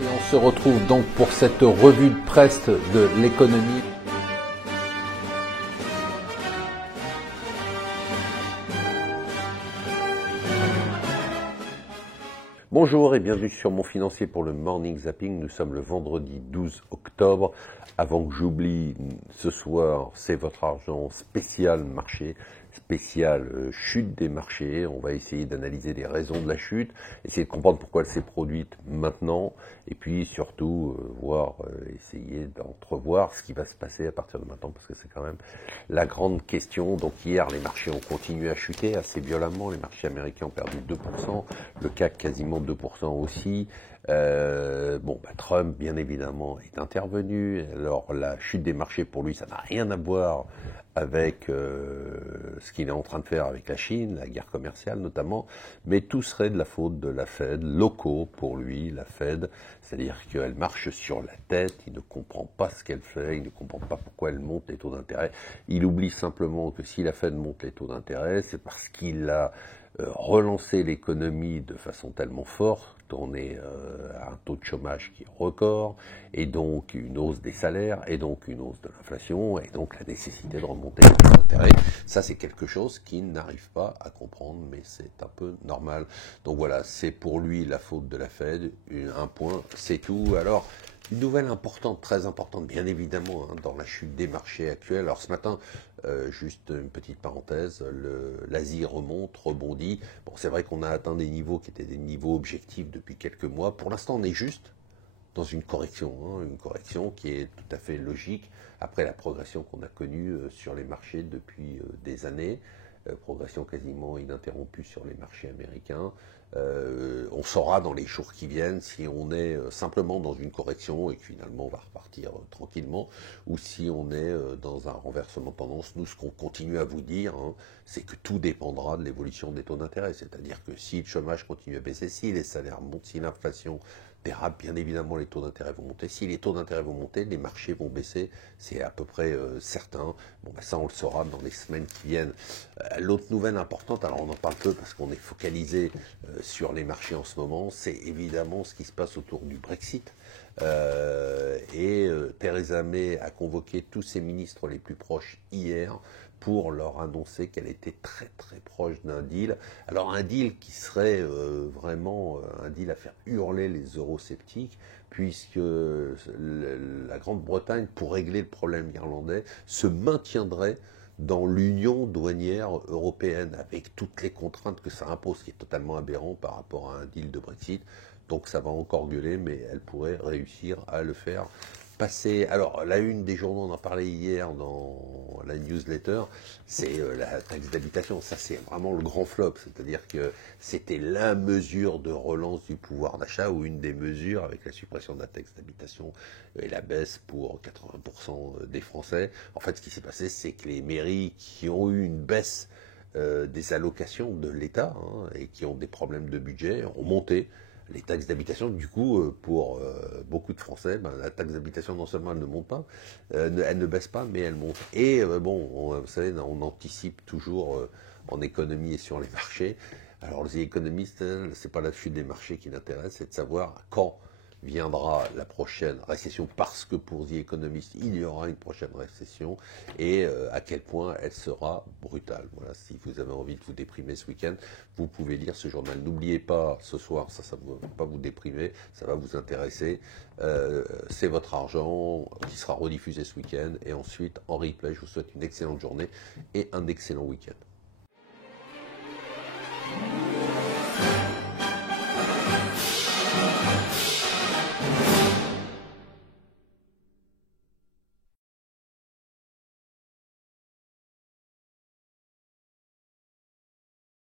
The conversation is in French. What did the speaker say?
Et on se retrouve donc pour cette revue de presse de l'économie. Bonjour et bienvenue sur Mon Financier pour le Morning Zapping. Nous sommes le vendredi 12 octobre. Avant que j'oublie, ce soir, c'est votre argent spécial marché, spécial chute des marchés. On va essayer d'analyser les raisons de la chute, essayer de comprendre pourquoi elle s'est produite maintenant, et puis surtout essayer d'entrevoir ce qui va se passer à partir de maintenant, parce que c'est quand même la grande question. Donc hier, les marchés ont continué à chuter assez violemment. Les marchés américains ont perdu 2%, le CAC quasiment 2% aussi. Trump, bien évidemment, est intervenu. Alors, la chute des marchés, pour lui, ça n'a rien à voir avec ce qu'il est en train de faire avec la Chine, la guerre commerciale notamment, mais tout serait de la faute de la Fed, locaux pour lui, la Fed, c'est-à-dire qu'elle marche sur la tête, il ne comprend pas ce qu'elle fait, il ne comprend pas pourquoi elle monte les taux d'intérêt. Il oublie simplement que si la Fed monte les taux d'intérêt, c'est parce qu'il a relancé l'économie de façon tellement forte. On est à un taux de chômage qui est record, et donc une hausse des salaires, et donc une hausse de l'inflation, et donc la nécessité de remonter les taux d'intérêt. Ça, c'est quelque chose qu'il n'arrive pas à comprendre, mais c'est un peu normal. Donc voilà, c'est pour lui la faute de la Fed, un point, c'est tout. Alors, une nouvelle importante, très importante, bien évidemment, dans la chute des marchés actuels. Alors ce matin, juste une petite parenthèse, l'Asie rebondit. Bon, c'est vrai qu'on a atteint des niveaux qui étaient des niveaux objectifs depuis quelques mois. Pour l'instant, on est juste dans une correction qui est tout à fait logique après la progression qu'on a connue sur les marchés depuis des années. Progression quasiment ininterrompue sur les marchés américains. On saura dans les jours qui viennent si on est simplement dans une correction et que finalement on va repartir tranquillement, ou si on est dans un renversement de tendance. Nous, ce qu'on continue à vous dire, c'est que tout dépendra de l'évolution des taux d'intérêt. C'est-à-dire que si le chômage continue à baisser, si les salaires montent, si l'inflation dérape, bien évidemment les taux d'intérêt vont monter. Si les taux d'intérêt vont monter, les marchés vont baisser, c'est à peu près certain. Ça on le saura dans les semaines qui viennent. L'autre nouvelle importante, alors on en parle peu parce qu'on est focalisé sur les marchés en ce moment, c'est évidemment ce qui se passe autour du Brexit. Theresa May a convoqué tous ses ministres les plus proches hier pour leur annoncer qu'elle était très très proche d'un deal. Alors un deal qui serait vraiment un deal à faire hurler les eurosceptiques, puisque la Grande-Bretagne, pour régler le problème irlandais, se maintiendrait dans l'union douanière européenne, avec toutes les contraintes que ça impose, ce qui est totalement aberrant par rapport à un deal de Brexit. Donc ça va encore gueuler, mais elle pourrait réussir à le faire passer. Alors, la une des journaux, on en parlait hier dans la newsletter, c'est la taxe d'habitation. Ça, c'est vraiment le grand flop. C'est-à-dire que c'était la mesure de relance du pouvoir d'achat, ou une des mesures, avec la suppression de la taxe d'habitation et la baisse pour 80% des Français. En fait, ce qui s'est passé, c'est que les mairies qui ont eu une baisse des allocations de l'État et qui ont des problèmes de budget ont monté les taxes d'habitation. Du coup, pour beaucoup de Français, la taxe d'habitation, non seulement elle ne monte pas, elle ne baisse pas, mais elle monte. Et vous savez, on anticipe toujours en économie et sur les marchés. Alors les économistes, c'est pas la chute des marchés qui l'intéresse, c'est de savoir quand viendra la prochaine récession, parce que pour The Economist, il y aura une prochaine récession, et à quel point elle sera brutale. Voilà, si vous avez envie de vous déprimer ce week-end, vous pouvez lire ce journal. N'oubliez pas, ce soir, ça ne va pas vous déprimer, ça va vous intéresser. C'est votre argent qui sera rediffusé ce week-end, et ensuite en replay. Je vous souhaite une excellente journée et un excellent week-end.